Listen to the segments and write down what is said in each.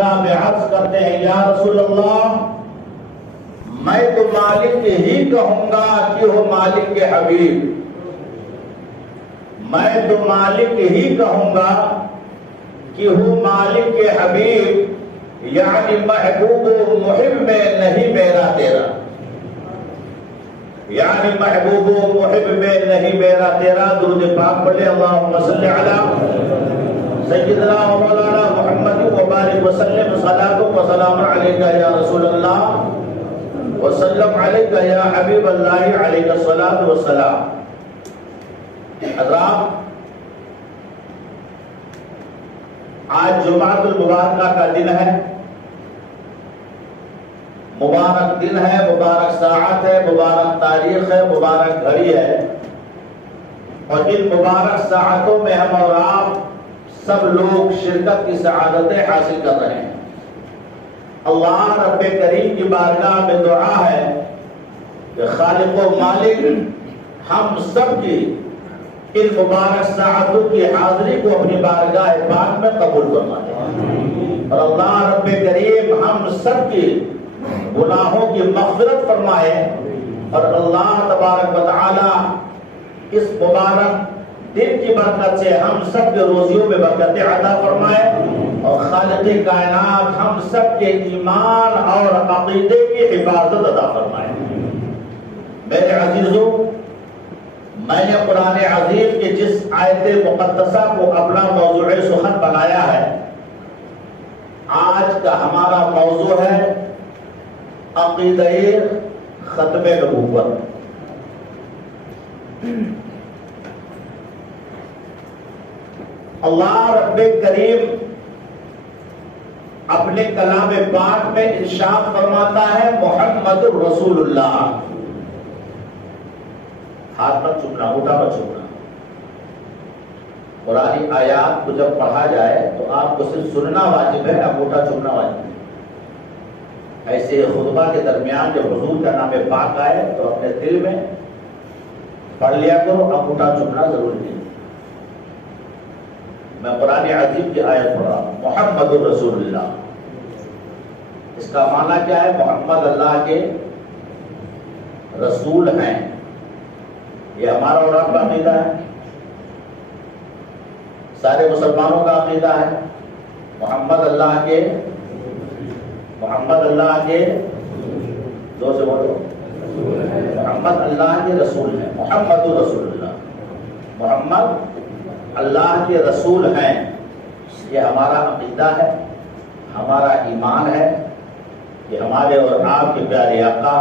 صاحب عرض کرتے ہیں یا رسول اللہ میں تو مالک ہی کہوں گا کہ ہو مالک کے حبیب، میں تو مالک ہی کہوں گا کہ ہو مالک کے حبیب، یعنی محبوب و محب میں نہیں میرا تیرا، یعنی محبوب و محب میں نہیں میرا تیرا۔ درود پاک پڑھے اللہم صلی علی سیدنا و مولانا محمد و بارک وسلم، صلاۃ و سلام علیکہ یا رسول اللہ وسلم علیکہ یا حبیب اللہ، علیہ الصلاۃ والسلام۔ حضرات، آج جمعۃ المبارکہ کا دن ہے، مبارک دن ہے، مبارک ساعت ہے، مبارک تاریخ ہے، مبارک گھڑی ہے، اور ان مبارک ساعتوں میں ہم اور آپ سب لوگ شرکت کی سعادتیں حاصل کر رہے ہیں۔ اللہ رب کریم کی بارگاہ میں دعا ہے کہ خالق و مالک ہم سب کی ان مبارک ساعتوں کی حاضری کو اپنی بارگاہ پاک میں قبول فرما دے، اور اللہ رب کریم ہم سب کی گناہوں کی مغفرت فرمائے، اور اللہ تبارک و تعالی اس مبارک دن کی برکت سے ہم سب کے روزیوں میں برکت عطا فرمائے، اور خالق کائنات ہم سب کے ایمان اور عقیدے کی حفاظت عطا فرمائے۔ میرے عزیزوں، میں نے قرآن عظیم کی جس آیت مقدسہ کو اپنا موضوع سخن بنایا ہے، آج کا ہمارا موضوع ہے عقیدہ ختم نبوت۔ اللہ رب کریم اپنے کلام پاک میں ارشاد فرماتا ہے محمد الرسول اللہ۔ ہاتھ مت چومنا، اٹھا مت چومنا۔ قرآنی آیات کو جب پڑھا جائے تو آپ کو صرف سننا واجب ہے، انگوٹھا چومنا واجب ہے۔ ایسے خطبہ کے درمیان جب حضور کا نام پاک آئے تو اپنے دل میں پڑھ لیا کرو، انگوٹھا چومنا ضروری نہیں۔ میں قرآن عظیم کی آیت پڑھ رہا ہوں، محمد الرسول اللہ۔ اس کا معنی کیا ہے؟ محمد اللہ کے رسول ہیں۔ یہ ہمارا اور آپ کا عقیدہ ہے، سارے مسلمانوں کا عقیدہ ہے۔ محمد اللہ کے زور سے بولو، محمد اللہ کے رسول ہیں، محمد رسول اللہ، محمد اللہ کے رسول ہیں۔ یہ ہمارا عقیدہ ہے، ہمارا ایمان ہے کہ ہمارے اور آپ کے پیارے آقا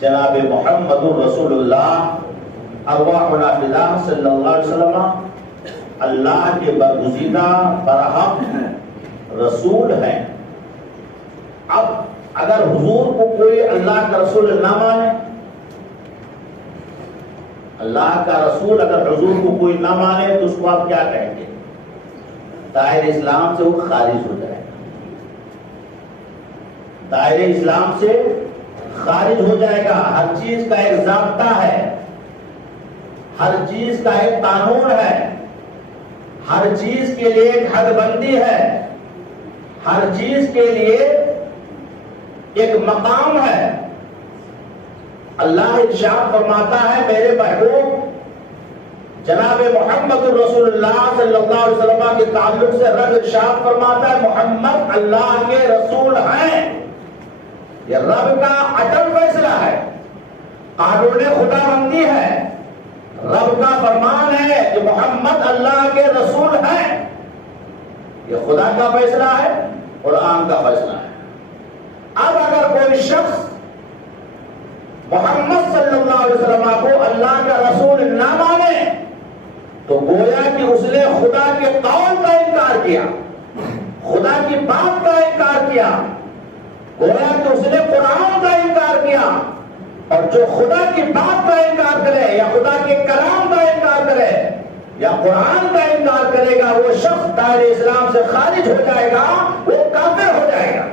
جناب محمد الرسول اللہ ارواحنا فداء صلی اللہ علیہ وسلم اللہ کے برگزیدہ برحق رسول ہیں۔ اب اگر حضور کو کوئی اللہ کا رسول نہ مانے، اللہ کا رسول اگر حضور کو کوئی نہ مانے تو اس کو آپ کیا کہیں گے؟ دائرہ اسلام سے وہ خارج ہو جائے گا، دائرہ اسلام سے خارج ہو جائے گا۔ ہر چیز کا ایک ضابطہ ہے، ہر چیز کا ایک قانون ہے، ہر چیز کے لیے ایک حد بندی ہے، ہر چیز کے لیے ایک مقام ہے۔ اللہ ارشاد فرماتا ہے میرے محبوب جناب محمد الرسول اللہ صلی اللہ علیہ وسلم کے تعلق سے رب ارشاد فرماتا ہے محمد اللہ کے رسول ہیں۔ یہ رب کا اٹل فیصلہ ہے، قانون خدا بندی ہے، رب کا فرمان ہے کہ محمد اللہ کے رسول ہیں۔ یہ خدا کا فیصلہ ہے، قرآن کا فیصلہ ہے۔ اب اگر کوئی شخص محمد صلی اللہ علیہ وسلم کو اللہ کا رسول نہ مانے تو گویا کہ اس نے خدا کے قول کا انکار کیا، خدا کی بات کا انکار کیا، گویا کہ اس نے قرآن کا انکار کیا۔ اور جو خدا کی بات کا انکار کرے یا خدا کے کلام کا انکار کرے یا قرآن کا انکار کرے گا، وہ شخص دائرہ اسلام سے خارج ہو جائے گا، وہ کافر ہو جائے گا۔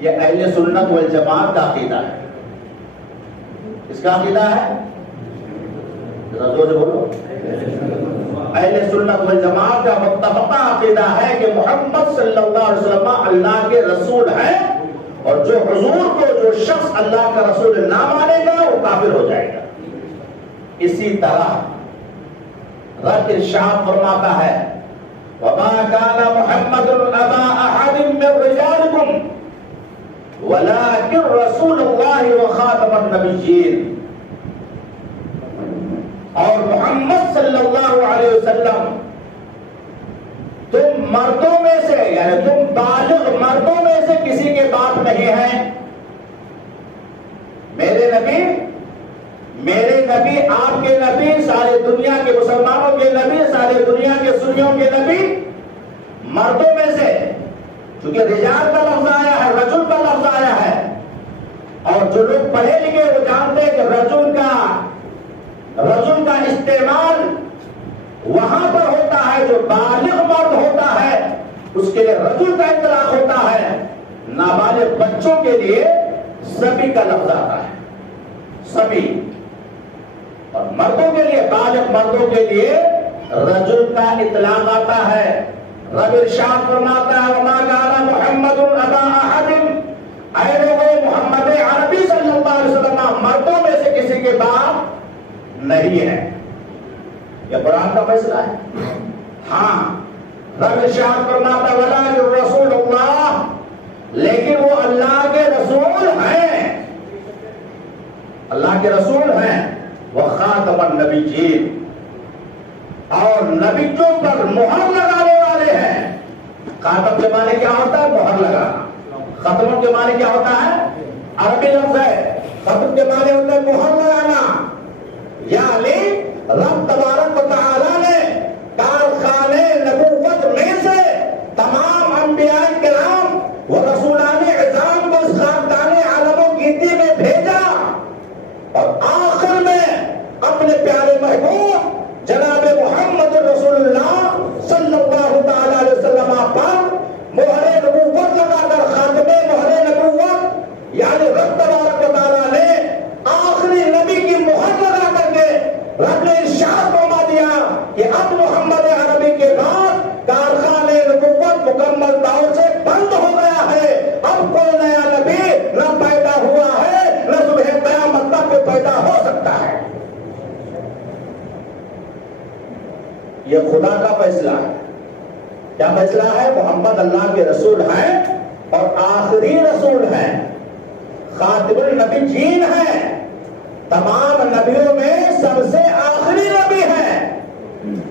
یہ اہل سنت والجماعت کا عقیدہ ہے۔ اس کا عقیدہ ہے، ذرا زور سے بولو، اہل سنت والجماعت کا متفقہ عقیدہ ہے کہ محمد صلی اللہ علیہ وسلم اللہ کے رسول ہیں، اور جو حضور کو جو شخص اللہ کا رسول نہ مانے گا وہ کافر ہو جائے گا۔ اسی طرح رب ارشاد فرماتا ہے وَمَا كَانَ مُحَمَّدٌ أَبَا أَحَدٍ مِّن رِّجَالِكُمْ وَلَٰكِن رَّسُولَ اللَّهِ وَخَاتَمَ النَّبِيِّينَ، اور محمد صلی اللہ علیہ وسلم تم مردوں میں سے، یعنی تم بالغ مردوں میں سے کسی کے باپ نہیں ہیں۔ میرے نبی آپ کے نبی، سارے دنیا کے مسلمانوں کے نبی، سارے دنیا کے سنیوں کے نبی مردوں میں سے، چونکہ رجال کا لفظ آیا ہے، رجل کا لفظ آیا ہے، اور جو لوگ پڑھے لکھے وہ جانتے ہیں کہ رجل کا استعمال وہاں پر ہوتا ہے جو بالغ مرد ہوتا ہے، اس کے لیے رجل کا اطلاق ہوتا ہے۔ نابالغ بچوں کے لیے سبی کا لفظ آتا ہے، سبی، اور مردوں کے لیے، بالغ مردوں کے لیے رجل کا اطلاق آتا ہے۔ رب ارشاد فرماتا ہے وَمَا كَانَ مُحَمَّدٌ أَبَا أَحَدٍ، اے لوگوں محمد عربی صلی اللہ علیہ وسلم مردوں میں سے کسی کے باپ نہیں ہے۔ یہ قرآن کا فیصلہ ہے۔ ہاں، رب ارشاد فرماتا ہے وَلَٰكِن رَّسُولُ اللَّهِ، لیکن وہ اللہ کے رسول ہیں، اللہ کے رسول ہیں، وَخَاتَمَ النَّبِيِّينَ، اور نبیوں پر مہر لگانے والے ہیں۔ خاتم کے معنی کیا ہوتا ہے؟ مہر لگانا۔ ختم کے معنی کیا ہوتا ہے؟ عربی لفظ ہے، ختم کے معنی ہوتا ہے مہر لگانا، یعنی رب تبارک و تعالی نے کارخانے نبوت میں سے تمام انبیاء کرام و رسولان اعظام کو اس خاندان عالم و گیتی میں بھیجا، اور آخر میں اپنے پیارے محبوب جناب محمد رسول اللہ صلی اللہ تعالی علیہ وسلم پر مہر نبوت لگا کر خاتمے مہر نبوت، یعنی رب تبارک و تعالی نے آخری نبی کی مہر لگا کر کے رب نے ارشاد فرما دیا کہ اب محمد عربی کے بعد کارخانے نبوت مکمل طور سے بند ہو گیا ہے، اب کوئی نیا نبی نہ پیدا ہوا ہے، نہ صبح قیامت تک پیدا ہو سکتا ہے۔ یہ خدا کا فیصلہ ہے۔ کیا فیصلہ ہے؟ محمد اللہ کے رسول ہیں اور آخری رسول ہیں، خاتم النبیین ہیں، تمام نبیوں میں سب سے آخری نبی ہیں۔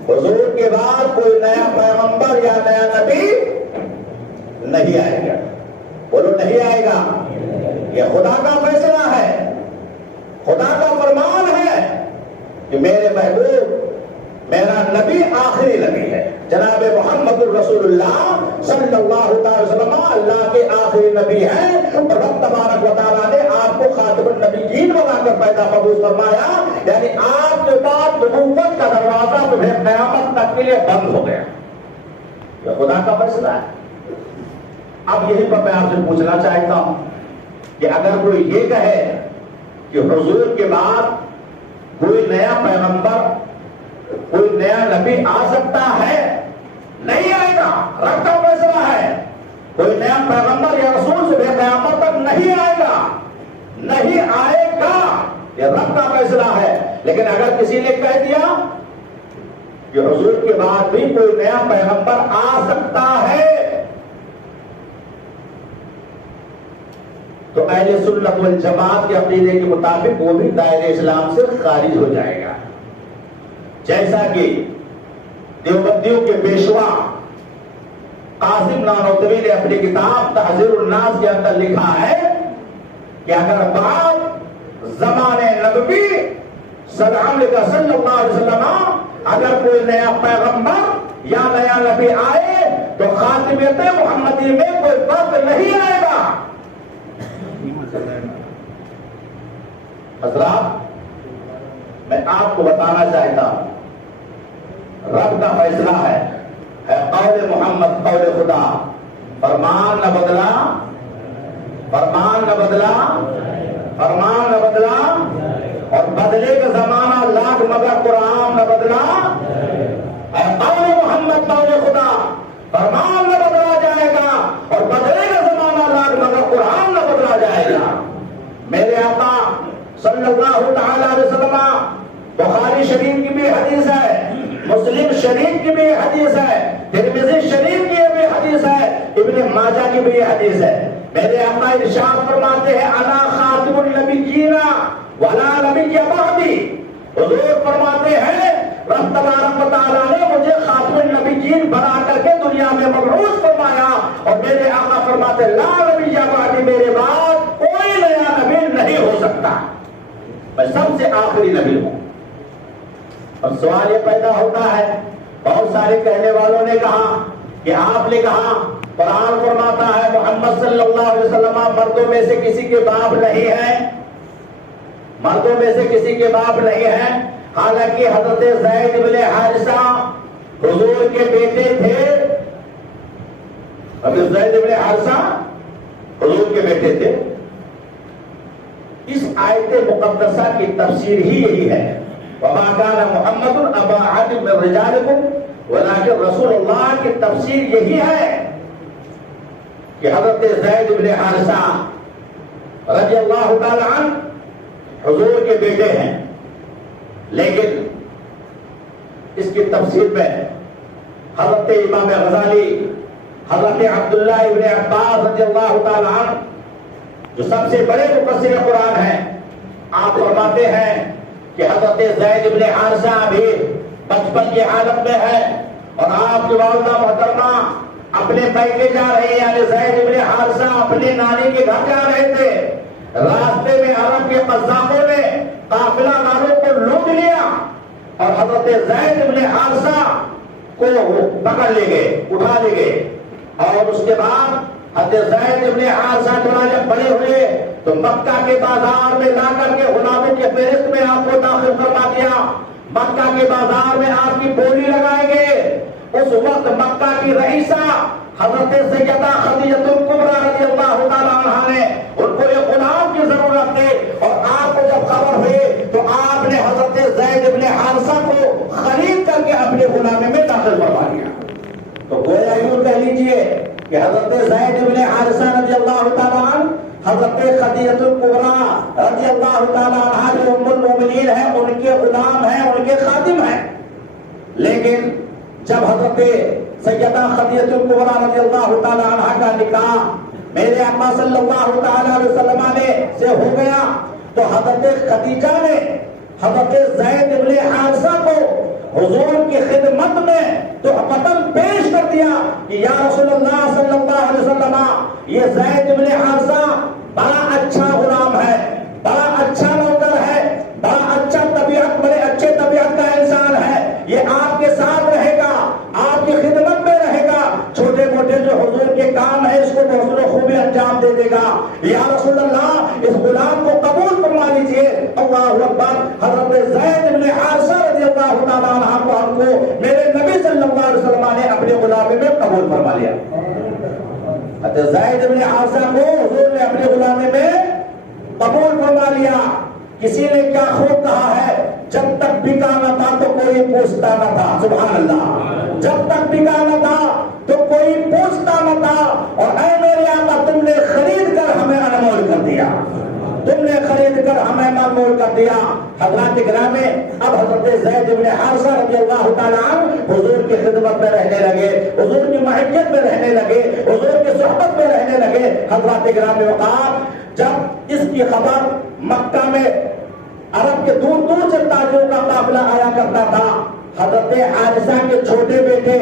حضور کے بعد کوئی نیا پیغمبر یا نیا نبی نہیں آئے گا، بولو نہیں آئے گا۔ یہ خدا کا فیصلہ ہے، خدا کا فرمان ہے کہ میرے محبوب، میرا نبی آخری نبی ہے، جناب محمد الرسول اللہ صلی اللہ علیہ وسلم اللہ کے آخری نبی ہیں، اور رب تبارک و تعالیٰ نے آپ کو خاتم النبیین بنا کر پیدا مبعوث فرمایا، یعنی آپ کے بعد نبوت کا دروازہ تمہیں قیامت تک کے لیے بند ہو گیا۔ یہ خدا کا فیصلہ ہے۔ اب یہی پر میں آپ سے پوچھنا چاہتا ہوں کہ اگر کوئی یہ کہے کہ حضور کے بعد کوئی نیا پیغمبر، کوئی نیا نبی آ سکتا ہے، نہیں آئے گا، رب کا فیصلہ ہے، کوئی نیا پیغمبر یا رسول سے قیامت تک نہیں آئے گا، نہیں آئے گا، یہ رب کا فیصلہ ہے۔ لیکن اگر کسی نے کہہ دیا کہ حضور کے بعد بھی کوئی نیا پیغمبر آ سکتا ہے، تو اہل سنت والجماعت کے عقیدے کے مطابق وہ بھی دائرے اسلام سے خارج ہو جائے گا۔ جیسا کہ دیوبندیوں کے پیشوا قاسم نانوتوی نے اپنی کتاب تحذیر الناس کے اندر لکھا ہے کہ اگر بعد زمانے نبوی صلی اللہ علیہ وسلم اگر کوئی نیا پیغمبر یا نیا نبی آئے تو خاتمیت محمدی میں کوئی فرق نہیں آئے گا۔ حضرات، میں آپ کو بتانا چاہتا ہوں، رب کا فیصلہ ہے قول محمد قول خدا، فرمان نہ بدلا، فرمان نہ بدلا، فرمان نہ بدلا، اور بدلے کا زمانہ لاکھ مگر قرآن نہ بدلا۔ اے قوم محمد قوم خدا، فرمان نہ بدلا جائے گا اور بدلے گا زمانہ لاکھ مگر قرآن نہ بدلا جائے گا۔ میرے آقا صلی اللہ تعالی علیہ وسلم، بخاری شریف کی بھی حدیث ہے، مسلم شریف کی بھی حدیث ہے، ترمذی شریف کی بھی حدیث ہے، ابن ماجہ کی بھی حدیث ہے۔ میرے آقا ارشاد فرماتے ہیں انا خاتم النبیین ولا نبی بعدی، حضور فرماتے ہیں رب تبارک و تعالیٰ نے مجھے خاتم النبیین بنا کر کے دنیا میں مبعوث فرمایا، اور میرے آقا فرماتے لا نبی بعدی، میرے بعد کوئی نیا نبی نہیں ہو سکتا، میں سب سے آخری نبی ہوں۔ اور سوال یہ پیدا ہوتا ہے، بہت سارے کہنے والوں نے کہا کہ آپ نے کہا قرآن فرماتا ہے محمد صلی اللہ علیہ وسلم مردوں میں سے کسی کے باپ نہیں ہیں، مردوں میں سے کسی کے باپ نہیں ہیں، حالانکہ حضرت زید بن حارثہ حضور کے بیٹے تھے، حضرت زید بن حارثہ حضور کے بیٹے تھے۔ اس آیت مقدسہ کی تفسیر ہی یہی ہے، وَمَا كَانَ مُحَمَّدٌ أَبَا أَحَدٍ مِّن رِّجَالِكُمْ وَلَٰكِن رَّسُولُ اللَّهِ کی تفسیر یہی ہے کہ حضرت زید بن حارثہ رضی اللہ تعالی عنہ حضور کے بیٹے ہیں، لیکن اس کی تفسیر میں حضرت امام غزالی، حضرت عبداللہ ابن عباس رضی اللہ تعالی عنہ جو سب سے بڑے مفسر قرآن ہیں، آپ فرماتے ہیں کہ حضرت زید بن حارثہ بھی بچپن کی حالت میں ہے، اور آپ کی والدہ محترمہ اپنے پیکے جا رہے ہیں، یعنی زید بن حارثہ اپنی نانی کے گھر جا رہے تھے، راستے میں عرب کے قذافوں نے قافلہ والوں کو لوٹ لیا اور حضرت زید بن حارثہ کو پکڑ لے گئے، اٹھا لے گئے، اور اس کے بعد حضرت زید بن حارثہ تھوڑا جب بڑے ہوئے تو مکہ کے بازار میں لا کر کے غلاموں کے فہرست میں آپ کو داخل فرما دیا، مکہ کے بازار میں آپ کی بولی لگائے گئے۔ اس وقت مکہ کی رئیسہ حضرت سیدہ خدیجہ الکبریٰ رضی اللہ تعالیٰ عنہا نے ان کو ایک غلام کی ضرورت تھی، اور آپ کو جب خبر ہوئی تو آپ نے حضرت زید بن حارثہ کو خرید کر کے اپنے غلامی میں داخل فرما لیا۔ تو گویا یوں کہہ لیجئے کہ حضرت زید بن حارثہ رضی اللہ تعالیٰ عنہ حضرت خدیجہ الکبریٰ رضی اللہ تعالیٰ عنہا جو ام المومنین ہیں، ان کے غلام ہیں، ان کے خادم ہیں۔ لیکن جب حضرت سیدہ خدیجہ الکبریٰ رضی اللہ تعالیٰ عنہا کا نکاح میرے آقا صلی اللہ تعالیٰ علیہ وسلم سے ہو گیا تو حضرت خدیجہ نے حضرت زید بن حارثہ کو حضور کی خدمت میں تو قتل پیش کر دیا کہ یا رسول اللہ صلی اللہ علیہ وسلم، یہ زید بن حارثہ بڑا اچھا غلام ہے، بڑا اچھا نوکر ہے، بڑا اچھا طبیعت، بڑے اچھے طبیعت کا انسان ہے، یہ آپ کے ساتھ رہے گا، آپ کی خدمت میں رہے گا، چھوٹے موٹے جو حضور کے کام ہے اس کو بحسن و خوبی انجام دے دے گا، یا رسول اللہ اس غلام کو قبول فرما لیجئے۔ اللہ اکبر۔ حضرت زید بن حارثہ رضی اللہ تعالیٰ عنہ کو ہم کو میرے نبی صلی اللہ علیہ وسلم نے اپنے غلامی میں قبول فرما لیا۔ حضرت زید بن حارثہ کو حضور نے اپنے غلامی میں قبول فرما لیا۔ کسی نے کیا خوب کہا ہے، جب تک بکا نہ تھا تو کوئی پوچھتا نہ تھا، سبحان اللہ، جب تک بکا نہ تھا تو کوئی پوچھتا نہ تھا، اور اے میرے آقا تم نے خرید کر ہمیں انمول کر دیا، تم نے خرید کر ہمیں انمول کر دیا۔ حضرات گرامی، اب حضرت زید بن حارثہ رضی اللہ تعالیٰ عنہ حضور کی خدمت میں رہنے لگے، حضور کی معیت میں رہنے لگے، حضور کی صحبت میں رہنے لگے۔ حضرات گرامی وقار، جب اس کی خبر مکہ میں عرب کے دور دور سے تاجروں کا قافلہ آیا کرتا تھا، حضرت حارثہ کے چھوٹے بیٹے،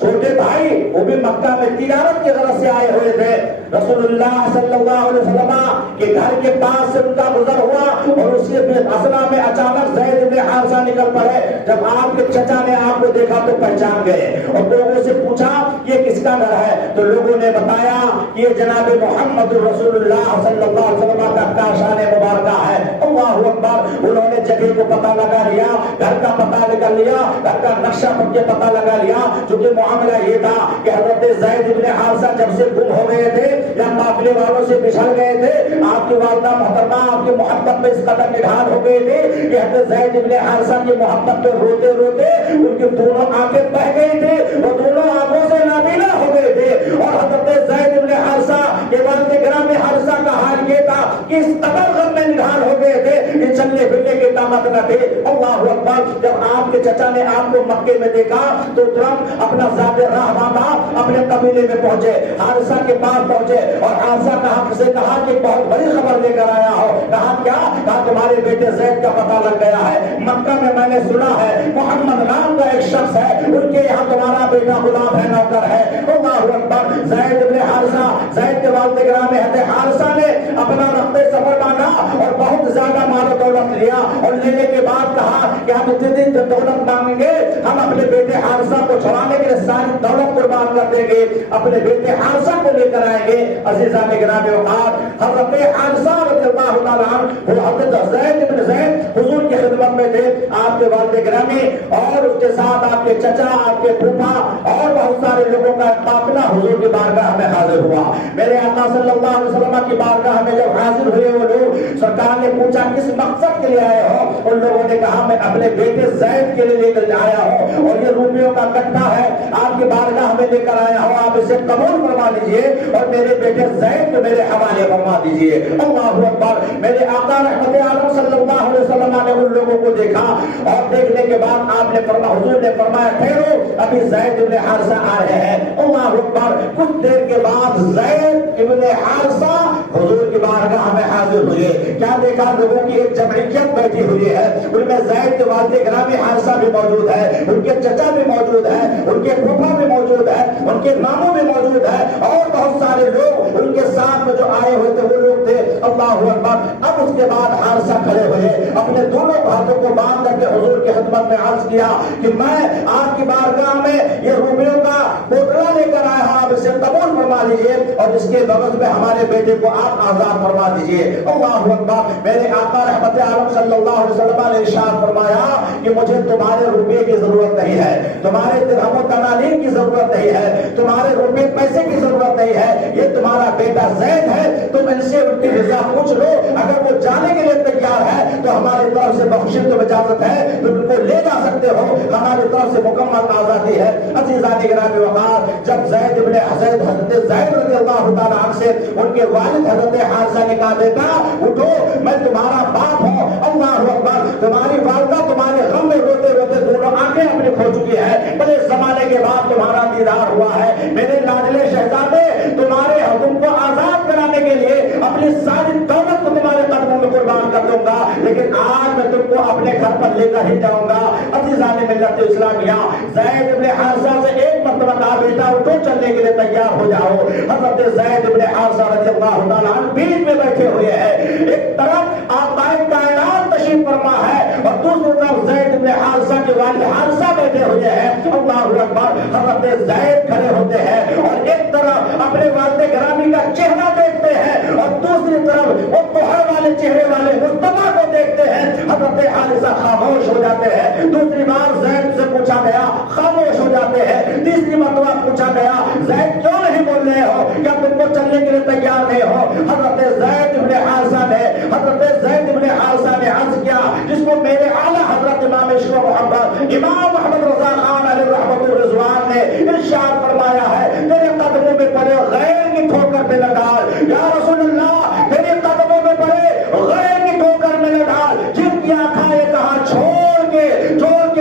چھوٹے بھائی، وہ بھی مکہ میں تجارت کی غرض سے آئے ہوئے تھے۔ رسول اللہ صلی اللہ علیہ وسلم کے گھر کے پاس سے ان کا گزر ہوا، اور اسی اثنا میں اچانک زید بن حارثہ نکل پڑے۔ جب آپ کے چچا نے آپ کو دیکھا تو پہچان گئے، اور لوگوں سے پوچھا یہ کس کا گھر ہے، تو لوگوں نے بتایا یہ جناب محمد رسول اللہ صلی اللہ علیہ وسلم کا کاشان مبارکہ ہے۔ اللہ اکبر۔ انہوں نے جگہ کو پتہ لگا لیا، گھر کا پتہ نکل لیا، گھر کا نقشہ پتہ لگا لیا، چونکہ معاملہ یہ تھا کہ حضرت زید بن حارثہ جب سے گم ہو گئے تھے، یا قافلے والوں سے بچھڑ گئے تھے، آپ کی والدہ محترمہ آپ کی محبت میں اس قدر نڈھال ہو گئے تھے کہ حضرت زید بن حارثہ کی محبت میں روتے روتے ان کی دونوں آنکھیں بہہ گئی تھی، وہ دونوں آنکھوں سے نابینا ہو گئے تھے، اور حضرت زید بن حارثہ کے والد گرامی حارثہ کا حال یہ تھا کہ اس قدر غم میں نڈھال ہو گئے تھے کہ چلنے پھرنے کی طاقت نہ تھی۔ اللہ اکبر! جب آپ کے چچا نے آپ کو مکے میں دیکھا تو ترنت اپنا ذات راہ باندھا، اپنے قبیلے میں پہنچے، حارثہ کے پاس پہنچے اور حارثہ سے کہا کہ بہت بڑی خبر لے کر آیا ہو۔ کہا کیا؟ کہا تمہارے بیٹے زید کا پتہ لگ گیا ہے، مکہ میں نے سنا ہے محمد نام کا ایک شخص ہے، ان کے یہاں تمہارا بیٹا غلام ہے، نوکر ہے۔ اللہ اکبر! زید بن حارثہ، زید کے والد گرامی حضرت حارثہ نے اپنا رخت سفر باندھا اور بہت زیادہ مال و دولت لیا، اور لینے کے بعد کہا کہ ہم اتنے دن جب دولت مانگیں گے ہم اپنے بیٹے حارثہ کو چھڑانے کے لیے ساری دولت قربان کر دیں گے، اپنے بیٹے حارثہ کو لے کر آئیں گے۔ عزیزان گرامی اوقات، حضرت حارثہ رضی اللہ تعالیٰ عنہ وہ حضرت زید بن زید حضور کی خدمت میں تھے، آپ کے والد گرامی اور اس کے ساتھ آپ کے چچا، آپ کے پھوپھا اور بہت سارے لوگوں کا قافلہ حضور کی بارگاہ میں حاضر ہوا۔ میرے آقا صلی اللہ علیہ وسلم کی بارگاہ میں جب حاضر ہوئے وہ لوگ، سرکار نے پوچھا کس مقصد کے لیے آئے ہو؟ ان لوگوں نے کہا میں اپنے بیٹے زید کے لیے لے کر آیا ہوں، اور یہ رومیوں کا کٹھا ہے، آپ کی بارگاہ میں لے کر آیا ہوں، آپ اسے قبول فرما لیجئے اور میرے بیٹے زید کو میرے حوالے فرما دیجئے۔ اللہ اکبر! میرے آقا رحمت عالم صلی اللہ علیہ وسلم نے ان لوگوں کو دیکھا، اور دیکھنے کے بعد آپ نے فرمایا، حضور نے فرمایا ٹھہرو، ابھی زید ابن حارثہ آ رہے ہیں۔ اللہ اکبر! کچھ دیر کے بعد زید ابن حارثہ حضور کی بارگاہ میں حاضر ہوئے۔ کیا دیکھا؟ لوگوں کی ایک جمعیت بیٹھی ہوئی ہے، ان میں زید کے والد گرامی حارثہ بھی موجود ہے، ان کے چچا بھی موجود ہے، ان کے پھوپھا بھی موجود ہے، ان کے ماموں بھی موجود ہے، اور بہت سارے لوگ ان کے ساتھ میں جو آئے ہوئے تھے وہ لوگ تھے۔ اللہ اکبر! اب اس کے بعد حارثہ کھڑے ہوئے، اپنے دونوں ہاتھوں کو باندھ کر کے حضور کی خدمت میں عرض کیا کہ میں آپ کی بارگاہ میں یہ رومیوں کا پوتلا لے کر آیا ہوں، آپ اسے قبول فرما لیجیے اور اس کے بغض میں ہمارے بیٹے کو آپ آزاد فرما دیجیے۔ اللہ اکبر! میرے آقا رحمت عالم صلی اللہ علیہ وسلم نے ارشاد فرمایا کہ مجھے تمہارے روپے کی ضرورت نہیں ہے، تمہارے درہم و دنانیر کی ضرورت نہیں ہے، تمہارے روپے پیسے کی ضرورت نہیں ہے، یہ تمہارا بیٹا زید ہے، تم ان سے ان کی رضا پوچھ لو، اگر وہ جانے کے لیے تیار ہے تو ہماری طرف سے بخشش تو اجازت ہے، تم ان کو لے جا سکتے ہو، ہماری طرف سے مکمل آزادی ہے۔ عزیزان گرامی وقار، جب زید ابن حضرت زید رضی اللہ تعالیٰ عنہ سے ان کے والد حضرت حارثہ نے کہا بیٹا اٹھو، میں تمہارا باپ ہوں۔ اللہ اکبر! تمہاری والدہ تمہارے غم میں روتے روتے دونوں آنکھیں اپنی کھو چکی ہے، بڑے زمانے کے بعد تمہارا دیدار ہوا ہے، میرے لاڈلے شہزادے، تم کو آزاد کرانے کے لیے اپنی ساری دولت کو تمہارے قدموں میں قربان کر دوں گا، لیکن آج میں تم کو اپنے گھر پر لے کر ہی جاؤں گا۔ عزیزان ملت اسلامیہ، زید ابن حارثہ سے ایک مرتبہ کہا بیٹا اٹھو، چلنے کے لیے تیار ہو جاؤ۔ حضرت زید ابن حارثہ رضی اللہ تعالیٰ عنہ بیچ میں بیٹھے ہوئے ہیں، ایک طرف آقا کائنات تشریف فرما ہے اور دوسری طرف زید ابن حارثہ کے والد حارثہ بیٹھے ہوئے ہیں۔ اللہ اکبر! حضرت زید کھڑے ہوتے ہیں اور ایک طرف اپنے والد گرامی کا چہرہ دیکھتے ہیں اور دوسری طرف وہ کوہر والے چہرے والے مصطفیٰ کو دیکھتے ہیں۔ حضرت حارثہ خاموش ہو جاتے ہیں، دوسری بار زید سے پوچھا گیا، خاموش ہو جاتے ہیں، تیسری مرتبہ پوچھا گیا زید کیوں نہیں بول رہے ہو، کیا تم کو چلنے کے لیے تیار نہیں ہو؟ حضرت زید ابن حارثہ نے عرض کیا جس کو میرے اعلیٰ حضرت امام اشرف محمد امام محمد رضا خان علیہ رحمت الرضوان نے ارشاد فرمایا ہے تیرے قدموں میں پڑے غیر کی ٹھوکر میں نہ ڈال، یا رسول اللہ تیرے قدموں میں پڑے غیر کی ٹھوکر میں نہ ڈال، جن کی آنکھیں کہاں چھوڑ کے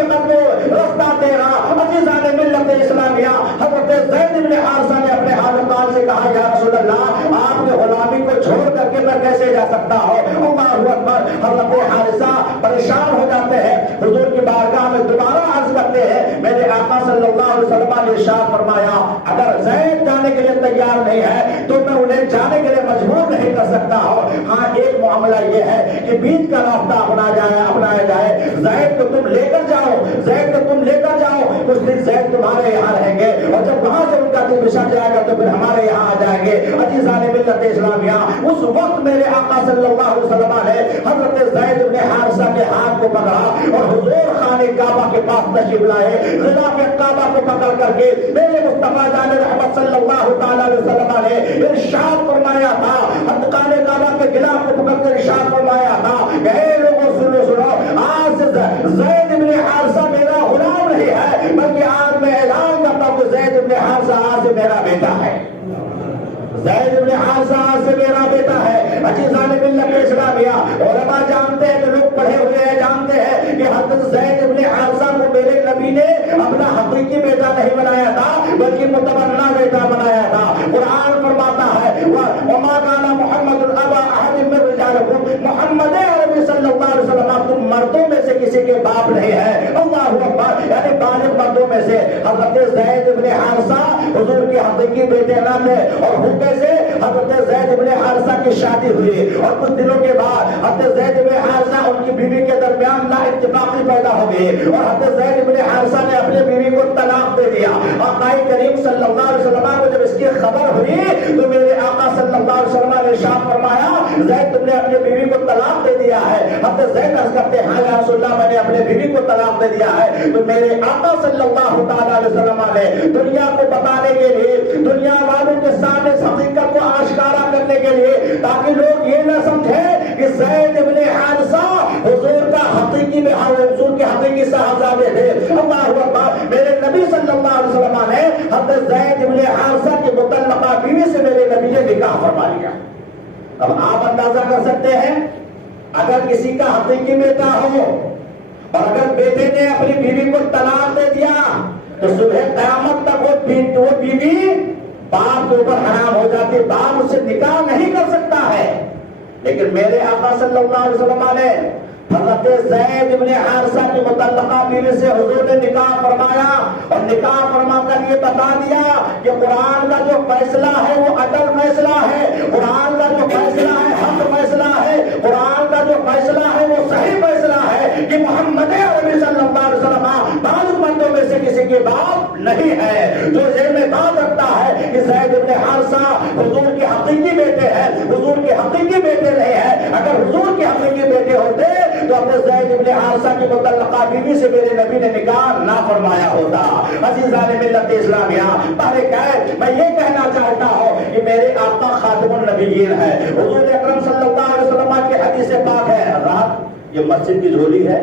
قدموں رستہ تیرا۔ عزیزان ملت اسلامیہ، حضرت زید ابن حارثہ نے اپنے حالقان سے کہا یا رسول اللہ آپ کے غلامی کو چھوڑ کر کے میں کیسے جا سکتا ہوں؟ اللہ اکبر! حضرت حارثہ پریشان ہو جاتے ہیں، حضور کی بارگاہ میں دوبارہ عرض کرتے ہیں میرے آقا صلی اللہ علیہ وسلم نے ارشاد فرمایا اگر زید جانے کے لیے تیار نہیں ہے تو میں انہیں جانے کے لیے مجبور نہیں کر سکتا ہوں۔ ہاں ایک معاملہ یہ ہے کہ بیچ کا راستہ اپنایا جائے، زید کو تم لے کر جاؤ، کچھ دن زید تمہارے یہاں رہیں گے اور جب وہاں سے ان کا دل بچھڑ جائے گا تو پھر ہمارے یہاں آ جائیں گے۔ عزیزان ملت اسلامیہ، اس وقت میرے آقا صلی اللہ علیہ وسلم نے حضرت زید بن حارثہ کے ہاتھ کو پکڑا اور حضور خانے کعبہ کے پاس تشریف لائے، غلاف کعبہ کو پکڑ کر کے میرے مصطفیٰ جان رحمت صلی اللہ تعالی علیہ وسلم نے نے ارشاد فرمایا تھا، خانہ کعبہ کے غلاف کو پکڑ کر ارشاد فرمایا تھا کہ اے لوگوں سنو، آج سے زید بن حارثہ میرا غلام نہیں ہے، بلکہ آج میں اعلان کرتا ہوں کہ زید بن حارثہ آج سے میرا بیٹا ہے، زید بن حارثہ آج سے میرا بیٹا ہے۔ عزیزان ملت اسلامیہ، علماء جانتے ہیں، جو لوگ پڑھے ہوئے ہیں جانتے ہیں کہ حضرت زید بن حارثہ کو میرے نبی نے اپنا حقیقی بیٹا نہیں بنایا تھا بلکہ متبنہ بیٹا بنایا تھا۔ قرآن فرماتا ہے وما کان محمد ابا احد من رجالکم، محمد عربی صلی اللہ علیہ وسلم تم مردوں میں سے کسی کے باپ نہیں ہے، اللہ اکبر، یعنی بالغ مردوں میں سے حضرت زید بن حارثہ حضور کے حقیقی بیٹے نہ تھے۔ اور وہ کیسے؟ حضرت زید بن حارثہ کی شادی ہوئی اور کچھ دنوں کے بعد حضرت زید بن حارثہ ان کی بیوی کے درمیان لا اتفاقی پیدا ہو گئی اور حضرت زید بن حارثہ نے اپنی بیوی کو طلاق دے دیا۔ آقا کریم صلی اللہ علیہ وسلم کو جب اس کی خبر ہوئی تو میرے آقا صلی اللہ علیہ وسلم نے ارشاد فرمایا زید تم نے اپنی بیوی کو طلاق دے دیا ہے۔ حضرت زید عرض کرتے ہیں ہاں یا رسول اللہ میں نے اپنے بیوی کو طلاق دے دیا ہے۔ تو میرے آقا صلی اللہ تعالی علیہ وسلم نے دنیا کو بتانے کے لیے، دنیا والوں کے سامنے حقیقت کو آشکارا کرنے کے لیے، تاکہ لوگ یہ نہ سمجھے کہ زید بن حارثہ حضور کا حقیقی میں حضور کے حقیقی صاحبزادے تھے۔ اللہ اکبر، میرے نبی صلی اللہ علیہ وسلم نے حضرت زید بن حارثہ کی مطلقہ بیوی سے میرے نبی نے نکاح فرما لیا۔ اب آپ اندازہ کر سکتے ہیں اگر کسی کا حقیقی بیٹا ہو اور اگر بیٹے نے اپنی بیوی کو طلاق دے دیا تو صبح قیامت تک وہ بیوی باپ کے اوپر حرام ہو جاتی، باپ اسے نکاح نہیں کر سکتا ہے۔ لیکن میرے آقا صلی اللہ علیہ وسلم نے حضرت زید بن حارثہ کی مطلقہ بیوی سے حضور نے نکاح فرمایا اور نکاح فرما کر یہ بتا دیا کہ قرآن کا جو فیصلہ ہے وہ عدل فیصلہ ہے، قرآن کا جو فیصلہ ہے حق فیصلہ ہے، قرآن کا جو فیصلہ ہے وہ صحیح فیصلہ ہے کہ محمد عربی صلی اللہ علیہ وسلم بالغ مردوں میں سے کسی کے باپ نہیں ہے۔ جو ذہن میں بات رکھتا ہے کہ زید بن حارثہ حضور کے حقیقی بیٹے ہیں، حضور کے حقیقی بیٹے نہیں ہیں، اگر حضور کے حقیقی بیٹے ہوتے تو اپنے زید بن حارثہ کی مطلقہ بیوی سے میرے نبی نے نکاح نہ فرمایا ہوتا۔ عزیزان ملت اسلامیہ، میں یہ کہنا چاہتا ہوں کہ میرے آقا خاتم النبیین ہے، حضور اکرم صلی اللہ علیہ وسلم کی حدیث پاک ہے، رات یہ مسجد کی جھولی ہے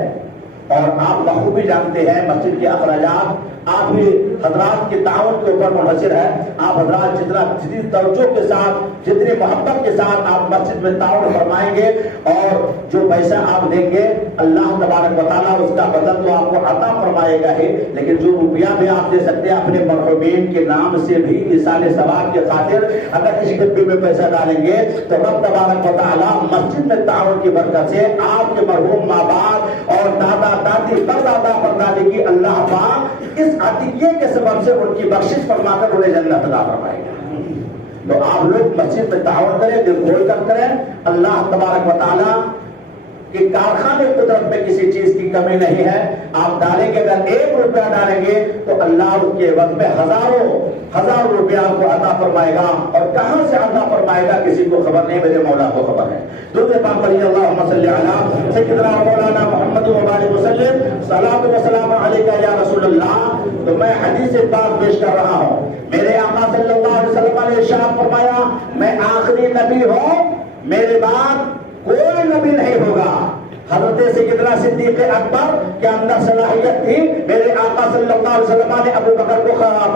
اور آپ بخوبی جانتے ہیں مسجد کے اخراجات آپ بھی حضرات کے تعاون کے اوپر منحصر ہے۔ آپ حضرات جتنی توجہ کے ساتھ، جتنی محبت کے ساتھ آپ مسجد میں تعاون فرمائیں گے اور جو پیسہ آپ دیں گے اللہ تبارک و تعالیٰ اس کا بدل تو آپ کو عطا فرمائے گا ہی، لیکن جو روپیہ بھی آپ دے سکتے ہیں اپنے مرحومین کے نام سے بھی ایصال ثواب کی خاطر اگر اس ڈبے میں پیسہ ڈالیں گے تو رب تبارک و تعالیٰ مسجد میں تعاون کی برکت سے آپ کے مرحوم ماں باپ اور دادا دادی پردادا پردادی کی اللہ پاک اس عطیے کے سبب سے ان کی بخشش فرما کر انہیں جنت عطا فرمائے گا۔ تو آپ لوگ مسجد میں تعاون کریں، دل کھول کر کریں، اللہ تبارک و تعالیٰ کہ کارخانے قدرت میں کسی چیز کی کمی نہیں ہے۔ آپ ڈالیں گے، اگر 1 روپیہ ڈالیں گے تو اللہ اس کے عوض میں ہزاروں روپیہ آپ کو عطا فرمائے گا، اور کہاں سے عطا فرمائے گا کسی کو خبر نہیں، میرے مولا کو خبر ہے۔ درود پاک پڑھیے، اللہم صلی علی سیدنا مولانا محمد وبارک وسلم، صلاۃ و سلام علیکہ یا رسول اللہ۔ تو میں حدیث پاک پیش کر رہا ہوں، میرے آقا صلی اللہ علیہ وسلم نے ارشاد فرمایا میں آخری نبی ہوں، میرے بعد کوئی نبی نہیں ہوگا۔ حضرت سیدنا صدیق اکبر کے اندر صلاحیت تھی، میرے آقا صلی اللہ علیہ وسلم نے ابو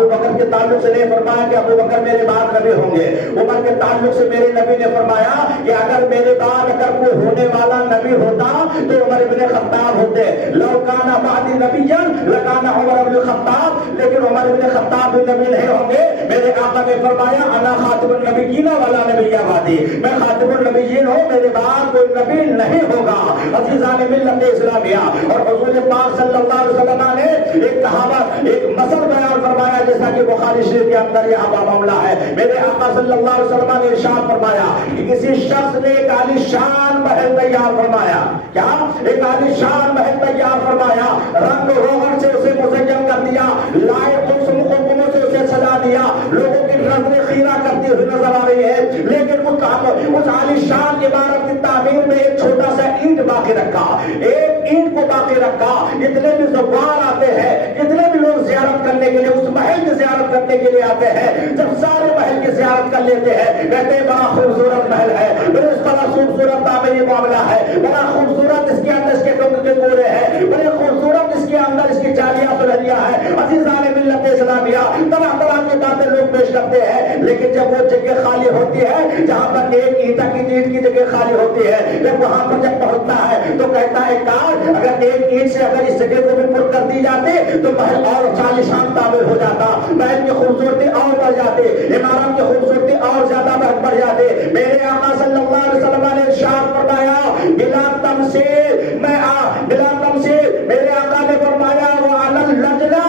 بکر کے تعلق سے نہیں فرمایا کہ ابو بکر میرے بعد نبی ہوں گے، عمر کے تعلق سے میرے نبی نے فرمایا کہ اگر میرے بعد اگر کوئی ہونے والا نبی ہوتا تو عمر بن خطاب ہوتے، لو کان بعدی نبیا لکان عمر بن خطاب، لیکن عمر بن خطاب بھی نبی نہیں ہوں گے۔ میرے آقا نے فرمایا انا خاتم النبیین ولا نبی بعدی، میں خاتم النبیین ہوں، میرے بعد کوئی نبی نہیں ہوگا۔ عزیزان ملت اسلامیہ، اور حضور پاک صلی اللہ علیہ وسلم نے ایک کہاوت، ایک مثل بیان فرمایا جیسا کہ بخاری شریف کے اندر یہ معاملہ ہے۔ میرے آقا صلی اللہ علیہ وسلم نے ارشاد فرمایا کہ کسی شخص نے ایک عالی شان محل تیار فرمایا، کیا ایک عالی شان محل تیار فرمایا، رنگ روغن سے اسے مزین کر دیا، لائٹ سے اسے سجا دیا، لوگوں کی نظریں ذخیرہ کرتی ہوئی نظر آ رہی ہے، لیکن اس عالیشان عمارت کی تعمیر میں ایک چھوٹا سا اینٹ باقی رکھا، ایک اینٹ کو باقی رکھا۔ جتنے بھی زوار آتے ہیں، جتنے بھی لوگ زیارت کرنے کے لیے اس محل کی زیارت کرنے کے لیے آتے ہیں، جب سارے محل کی زیارت کر لیتے ہیں، کہتے ہیں بڑا خوبصورت محل ہے، بڑا خوبصورت تعمیری معاملہ ہے، بڑا خوبصورت اس کے اندر اس کے گورے ہیں، بڑے خوبصورت اس کے اندر اس کی جالیاں سلہریاں ہیں، عزیزان ملت اسلامیہ، طرح طرح کی باتیں لوگ پیش کرتے ہیں، لیکن جب وہ جگہ خالی ہوتی ہے جہاں پر ایک اینٹا کی اینٹ کی جگہ خالی ہوتی ہے، جب وہاں پر جب پہنچتا ہے تو کہتا ہے کاش اگر ایک اینٹ سے اگر اس جگہ کو بھی پر کر دی جاتی تو محل اور عالیشان تعمیر ہو جاتا، محل کی خوبصورتی اور بڑھ جاتی، عمارت کی خوبصورتی اور زیادہ بڑھ جاتی۔ میرے آقا صلی اللہ علیہ وسلم نے ارشاد فرمایا بلا تمثیل، بلا تمثیل میرے آقا نے فرمایا وعلی اللجنہ،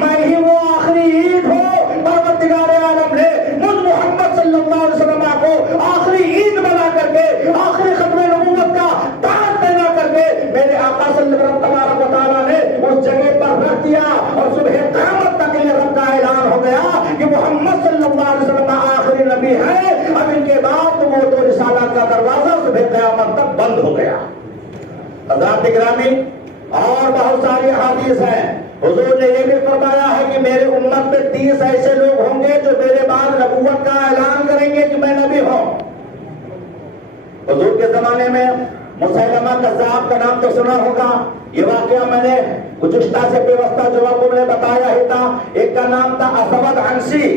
میں ہی وہ آخری عید ہوں، پروردگار عالم نے مجھ محمد صلی اللہ علیہ وسلم کو آخری عید بنا کر کے، آخری ختم نبوت کا تاج دینا کر کے میرے آقا صلی اللہ تبارک و تعالیٰ نے اس جگہ پر رکھ دیا، اور صبح قیامت تک یہ رب کا اعلان ہو گیا کہ محمد صلی اللہ علیہ وسلم آخری نبی ہے، اب ان کے بعد نبوت و رسالت کا دروازہ صبح قیامت تک بند ہو گیا۔ حضرات گرامی، اور بہت ساری احادیث ہیں، حضور نے یہ بھی فرمایا ہے کہ میرے امت میں 30 ایسے لوگ ہوں گے جو میرے بعد نبوت کا اعلان کریں گے کہ میں نبی ہوں۔ حضور کے زمانے میں مسیلمہ کذاب کا نام تو سنا ہوگا، یہ واقعہ میں نے گزشتہ سے پیوستہ جو آپ کو میں نے بتایا ہی تھا۔ ایک کا نام تھا اسود عنسی،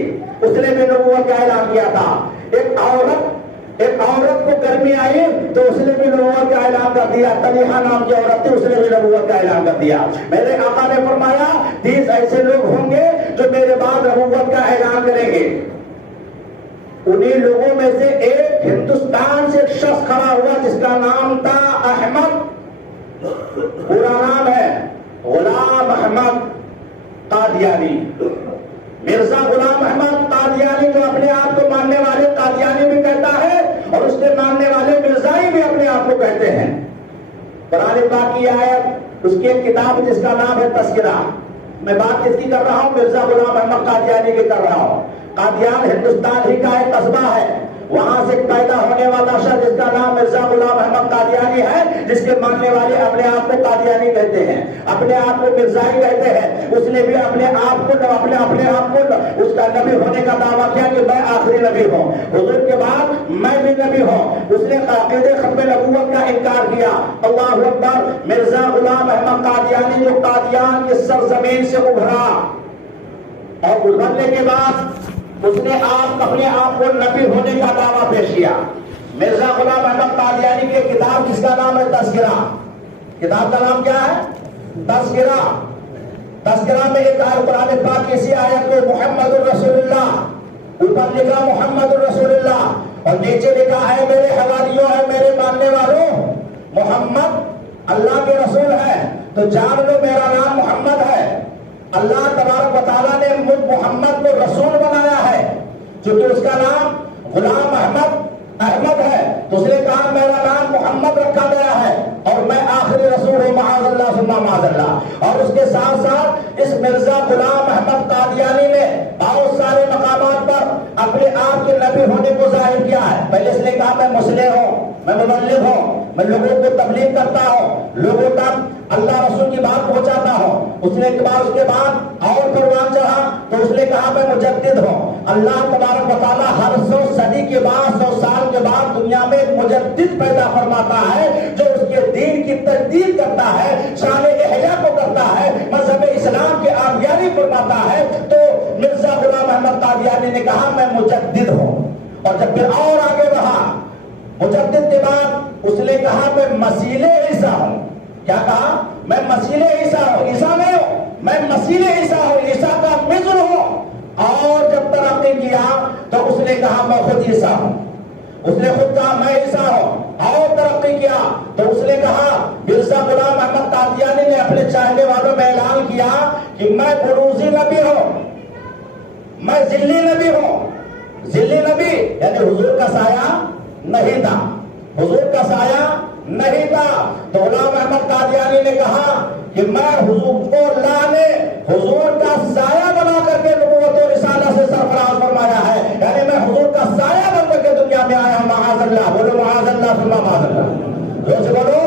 اس نے بھی نبوت کا اعلان کیا تھا۔ ایک عورت کو گرمی آئی تو اس نے بھی نبوت کا اعلان کر دیا، طلیحہ نام کی عورت تھی، اس نے بھی نبوت کا اعلان کر دیا۔ میرے آقا نے فرمایا 30 ایسے لوگ ہوں گے جو میرے بعد نبوت کا اعلان کریں گے۔ انہی لوگوں میں سے ایک ہندوستان سے ایک شخص کھڑا ہوا جس کا نام تھا احمد، پورا نام ہے غلام احمد قادیانی، مرزا غلام احمد قادیانی، جو اپنے آپ کو ماننے والے قادیانی بھی کہتا ہے اور اس کے ماننے والے مرزائی بھی اپنے آپ کو کہتے ہیں۔ قرآن پاک کی آیت، اس کی ایک کتاب جس کا نام ہے تذکرہ، میں بات کس کی کر رہا ہوں؟ مرزا غلام احمد قادیانی کی کر رہا ہوں۔ قادیان ہندوستان ہی کا ایک قصبہ ہے، وہاں سے پیدا ہونے والا شخص جس کا نام مرزا غلام احمد قادیانی ہے، جس کے ماننے والے اپنے آپ کو قادیانی کہتے ہیں، اپنے آپ کو مرزائی کہتے ہیں۔ اس نے بھی اپنے آپ کو اس کا نبی ہونے کا دعویٰ کیا کہ میں آخری نبی ہوں، حضور کے بعد میں بھی نبی ہوں۔ اس نے عقیدہ ختم نبوت کا انکار کیا۔ اللہ اکبر۔ مرزا غلام احمد قادیانی جو قادیان کی سرزمین سے ابھرا، اور ابھرنے کے بعد اس نے اپنے آپ کو نبی ہونے کا دعویٰ پیش کیا۔ مرزا غلام احمد قادیانی کی کتاب جس کا نام ہے تذکرہ، کتاب کا نام کیا ہے؟ تذکرہ۔ تذکرہ میں ایک قرآن پاک کی اسی آیت کو محمد الرسول اللہ، اوپر لکھا محمد الرسول اللہ اور نیچے لکھا ہے میرے حواریوں ہے، میرے ماننے والوں، محمد اللہ کے رسول ہے تو جان لو میرا نام محمد ہے۔ اللہ تبارک و تعالیٰ نے مجھ محمد کو رسول بنایا ہے، چونکہ اس کا نام غلام احمد ہے تو اس نے کہا میرا نام محمد رکھا گیا ہے اور میں آخری رسول ہوں، معاذ اللہ ثم معاذ اللہ۔ اور اس کے ساتھ ساتھ اس مرزا غلام احمد قادیانی نے بہت سارے مقامات پر اپنے آپ کے نبی ہونے کو ظاہر کیا ہے۔ پہلے اس نے کہا میں مسلح ہوں، میں مبلغ ہوں، میں لوگوں کو تبلیغ کرتا ہوں، لوگوں تک اللہ رسول کی بات پہنچاتا ہوں۔ اس کے بعد اور پروان چڑھا تو اس نے کہا میں مجدد ہوں۔ اللہ تبارک و تعالیٰ ہر 100 صدی کے بعد 100 سال کے بعد دنیا میں ایک مجدد پیدا فرماتا ہے جو اس کے دین کی تجدید کرتا ہے، شان احیا کو کرتا ہے، مذہب اسلام کی آبیاری فرماتا ہے۔ تو مرزا غلام احمد قادیانی نے کہا میں مجدد ہوں، اور جب پھر اور آگے بڑھا مجدد کے بعد اس نے کہا میں مسیح عیسیٰ ہوں۔ کیا کہا؟ میں مسیح عیسیٰ ہوں، عیسیٰ نہیں ہوں، میں مسیح عیسیٰ ہوں، عیسیٰ کا مثل ہوں۔ اور جب ترقی کیا تو اس نے کہا میں خود عیسیٰ ہوں، اس نے خود کہا میں عیسیٰ ہوں۔ اور ترقی کیا تو اس نے کہا مرزا غلام احمد قادیانی نے اپنے چاہنے والوں میں اعلان کیا کہ میں بروزی نبی ہوں، میں ذلی نبی ہوں۔ ذلی نبی یعنی حضور کا سایہ نہیں تھا، حضور کا سایہ نہیں تھا۔ تو غلام احمد قادیانی نے کہا کہ میں حضور کو اللہ نے حضور کا سایہ بنا کر کے نبوت و رسالت سے سرفراز فرمایا ہے، یعنی میں معاذ اللہ، بولو معاذ اللہ ثم معاذ اللہ، زور سے بولو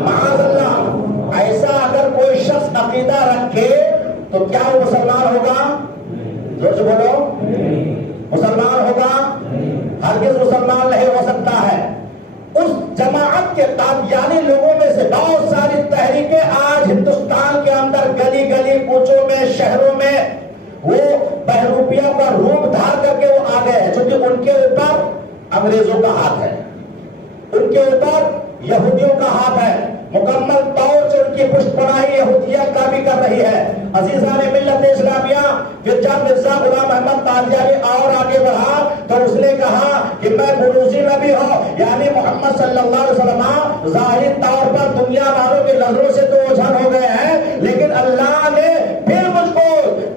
معاذ اللہ۔ ایسا اگر کوئی شخص عقیدہ رکھے تو کیا وہ مسلمان ہوگا؟ زور سے بولو، مسلمان ہوگا؟ ہرگز مسلمان نہیں ہو سکتا ہے۔ اس جماعت کے قادیانی لوگوں میں سے بہت ساری تحریکیں آج ہندوستان کے اندر گلی گلی کوچوں میں شہروں میں وہ بہروپیوں کا روپ دھار کر کے وہ آ گئے ہیں، چونکہ ان کے اوپر انگریزوں کا ہاتھ ہے، ان کے اوپر یہودیوں کا ہاتھ ہے، مکمل طور سے ان کی پشت پناہی یہودیت کا بھی کر رہی ہے۔ عزیزان ملت اسلامیہ، پھر جب مرزا غلام احمد قادیانی اور آگے بڑھا تو اس نے کہا کہ میں بروزی نبی ہوں، یعنی محمد صلی اللہ علیہ وسلم ظاہری طور پر دنیا والوں کی نظروں سے تو اوجھل ہو گئے ہیں، لیکن اللہ نے پھر مجھ کو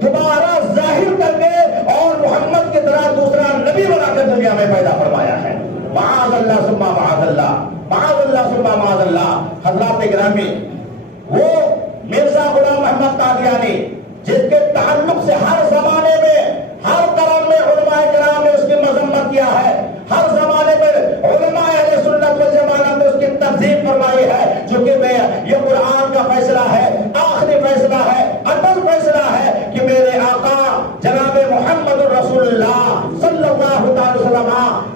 دوبارہ ظاہر کر کے اور محمد کی طرح دوسرا نبی بنا کر دنیا میں پیدا فرمایا ہے۔ معاذ اللہ ثم معاذ اللہ، معاذ اللہ ثم معاذ اللہ۔ حضرات گرامی، وہ مرزا غلام احمد قادیانی جس کے تعلق سے ہر زمانے میں ہر قرن میں علماء کرام نے اس کی مذمت کیا ہے، ہر زمانے میں علماء اہل سنت والجماعت نے اس کی تنظیم فرمائی ہے، چونکہ یہ قرآن کا فیصلہ ہے، آخری فیصلہ ہے، اٹل فیصلہ ہے کہ میرے آقا جناب محمد رسول اللہ صلی اللہ علیہ وسلم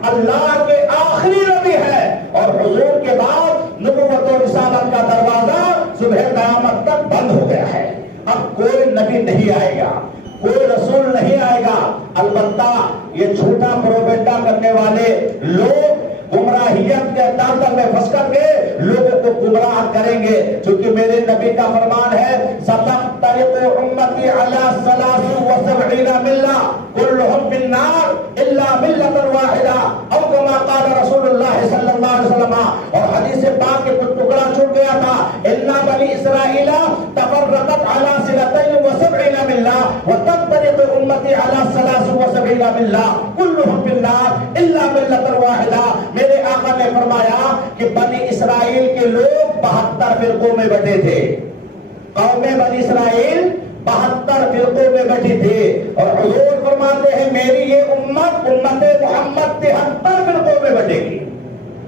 اللہ کے آخری نبی ہے، اور حضور کے بعد نبوت و رسالت کا دروازہ صبح قیامت تک بند ہو گیا ہے۔ اب کوئی نبی نہیں آئے گا، کوئی رسول نہیں آئے گا، البتہ یہ جھوٹا پروپیگنڈا کرنے والے لوگ گمراہیت کے دلدل میں پھنس کر کے لوگوں کو گمراہ کریں گے، چونکہ میرے نبی کا فرمان ہے ستفترق امتی علی 73 ملہ کلہم فی النار الا ملۃ واحدہ او کما قال رسول اللہ صلی اللہ علیہ وسلم۔ اور حدیث پاک کے کچھ ٹکڑا چھوٹ گیا تھا، ان بنی اسرائیل تفرقت علی 73 ملہ وتفترق امتی علی 73 ملہ کلہم فی النار الا ملۃ واحدہ۔ میرے آقا نے فرمایا کہ بنی اسرائیل کے لوگ 72 فرقوں میں بٹے تھے، قوم بنی اسرائیل 72 فرقوں میں بٹی تھی، اور حضور فرماتے ہیں میری یہ امت محمد 73 فرقوں میں بٹے گی۔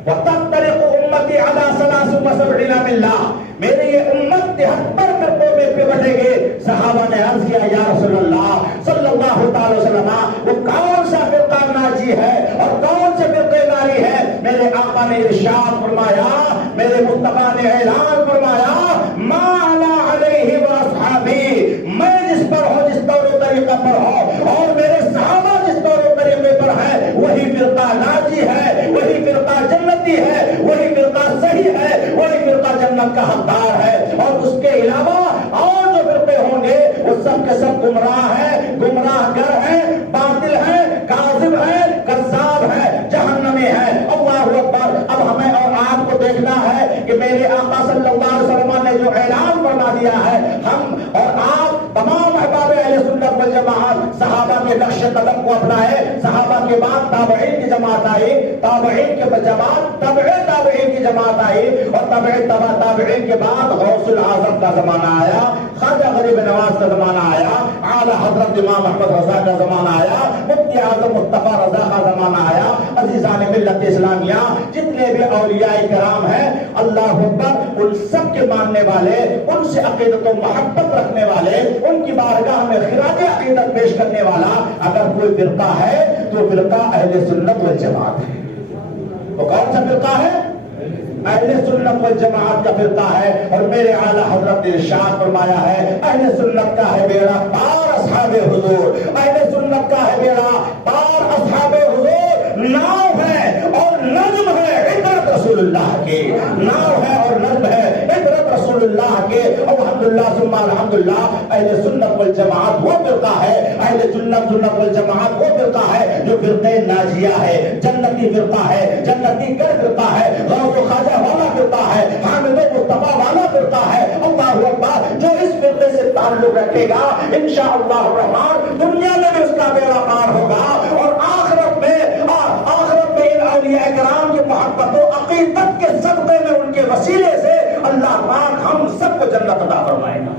وَتَفْتَرِقُ أُمَّتِي عَلَى 73 مِلَّةٍ، میری یہ امت 73 فرقوں میں بٹے گی۔ صحابہ نے عرض کیا یا رسول اللہ صلی اللہ تعالی وسلم وہ کون سا فرقہ ناجی ہے اور کون سے فرقے ناری ہے؟ میرے آقا نے ارشاد فرمایا، میرے مصطفیٰ نے اعلان فرمایا ما انا علیہ واصحابی، میں جس پر ہوں، جس طور و طریقہ پر ہوں، اور میرے صحابہ جس طور و طریقے پر ہیں، وہی فرقہ ناجی ہے، وہی فرقہ جنتی ہے، وہی فرقہ صحیح ہے، وہی فرقہ جنت کا حقدار ہے۔ اور اس کے علاوہ اور جو فرقے ہوں گے وہ سب کے سب گمراہ ہیں، گمراہ گر ہیں، باطل ہیں، کاذب ہیں، کذاب ہیں، جہنمی ہیں۔ اللہ اکبر۔ اب ہمیں اور آپ کو دیکھنا ہے کہ میرے آقا صلی اللہ علیہ وسلم نے جو اعلان فرما دیا ہے، ہم اور آپ تمام احباب اہل سنت والجماعت صحابہ کے نقش قدم کو اپنائے۔ صحابہ کے بعد تابعین کی جماعت آئی، تابعین کے بعد تابعین کی جماعت آئی، اور تابعین کے بعد غوث العظم کا زمانہ آیا، خواجہ غریب نواز کا زمانہ آیا، اعلیٰ حضرت امام احمد رضا کا زمانہ آیا، مفتی اعظم مصطفیٰ رضا کا زمانہ آیا۔ عزیزان ملت اسلامیہ، جتنے بھی اولیاء کرام ہیں، اللہ اکبر، ان سب کے ماننے والے، ان سے عقیدت و محبت رکھنے والے، ان کی بارگاہ میں خراج عقیدت پیش کرنے والا اگر کوئی فرقہ ہے تو فرقہ اہل سنت والجماعت ہے۔ وہ کون سا فرقہ ہے؟ اہل سنت والجماعت کا فرقہ ہے۔ اور میرے اعلیٰ حضرت نے ارشاد فرمایا ہے اہل سنت کا ہے بیڑا پار اصحاب حضور، اہل سنت کا ہے بیڑا پار اصحاب حضور، ناؤ ہے اور نظم ہے عبرت رسول اللہ کی، ناؤ ہے اور نظم ہے عبرت رسول اللہ کے۔ الحمدللہ ثم الحمدللہ، اہل سنت والجماعت وہ فرقہ ہے، اہل سنت والجماعت وہ فرقہ ہے جو فرقہ ناجیہ ہے، جنتی فرقہ ہے، جنتی گر فرقہ ہے، غوث و خواجہ والا فرقہ ہے، حامد و مصطفیٰ والا فرقہ ہے۔ اللہ اکبر۔ جو اس فرقے سے تعلق رکھے گا انشاءاللہ الرحمن دنیا میں بھی اس کا بیڑا پار ہوگا، اور آخرت میں ان اولیاء کرام کی محبت و عقیدت کے صدقے میں ان کے وسیلے سے اللہ پاک ہم سب کو جنت عطا فرمائے گا۔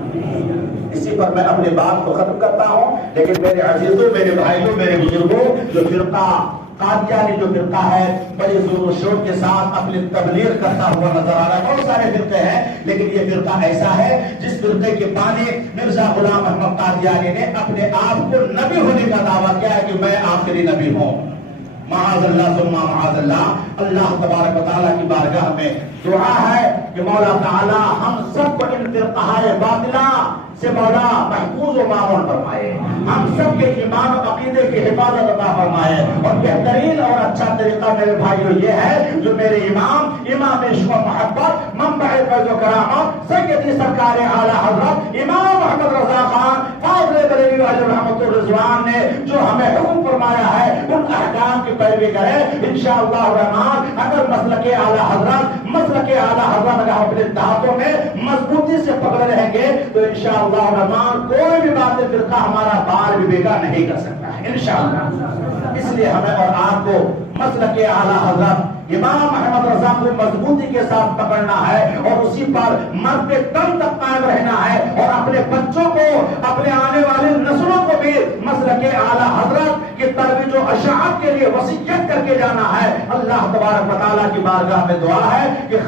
اسی پر میں اپنی بات کو ختم کرتا ہوں، لیکن میرے عزیزوں، میرے بھائیوں، میرے بزرگوں، جو فرقہ قادیانی جو فرقہ ہے بڑی زور و شور کے ساتھ اپنی تبلیغ کرتا ہوا نظر آ رہا ہے. بہت سارے فرقے ہیں لیکن یہ فرقہ ایسا ہے جس فرقے کے بانی مرزا غلام احمد قادیانی نے اپنے آپ کو نبی ہونے کا دعویٰ کیا ہے کہ میں آخری نبی ہوں. معاذ اللہ ثم معاذ اللہ. اللہ تبارک و تعالیٰ کی بارگاہ میں دعا ہے کہ مولا تعالیٰ ہم سب کو ان فرقہ باطلہ سے مولا محفوظ و معمول فرمائے. ہم سب کے ایمان و عقیدے کی حفاظت عطا فرمائے. اور بہترین اور اچھا طریقہ میرے بھائیو یہ ہے جو میرے امام عشق و محبت منبع فیض و کرامت سیدی سرکار اعلی حضرت امام محمد رضا خان فاضل بریلوی علیہ رحمۃ الرضوان نے جو ہمیں حکم فرمایا ہے ان احکام کی پیروی کریں. انشاءاللہ الرحمن اگر مسلک اعلی حضرت اگر اپنے دھاتوں میں مضبوطی سے پکڑے رہیں گے تو انشاءاللہ الرحمن کوئی بھی باطل فرقہ ہمارا بال بھی بیگا نہیں کر سکتا ہے انشاءاللہ. اس لیے ہمیں اور آپ کو مسلک اعلی حضرت امام احمد رضا کو مضبوطی کے ساتھ پکڑنا ہے اور اسی پر مرتے دم تک قائم رہنا ہے اور اپنے بچوں کو اپنے آنے والی نسلوں کو بھی مسلک اعلی حضرت کی ترویج و اشاعت کے لیے وصیت کر کے جانا ہے. اللہ تبارک و تعالیٰ کی بارگاہ میں دعا ہے کہ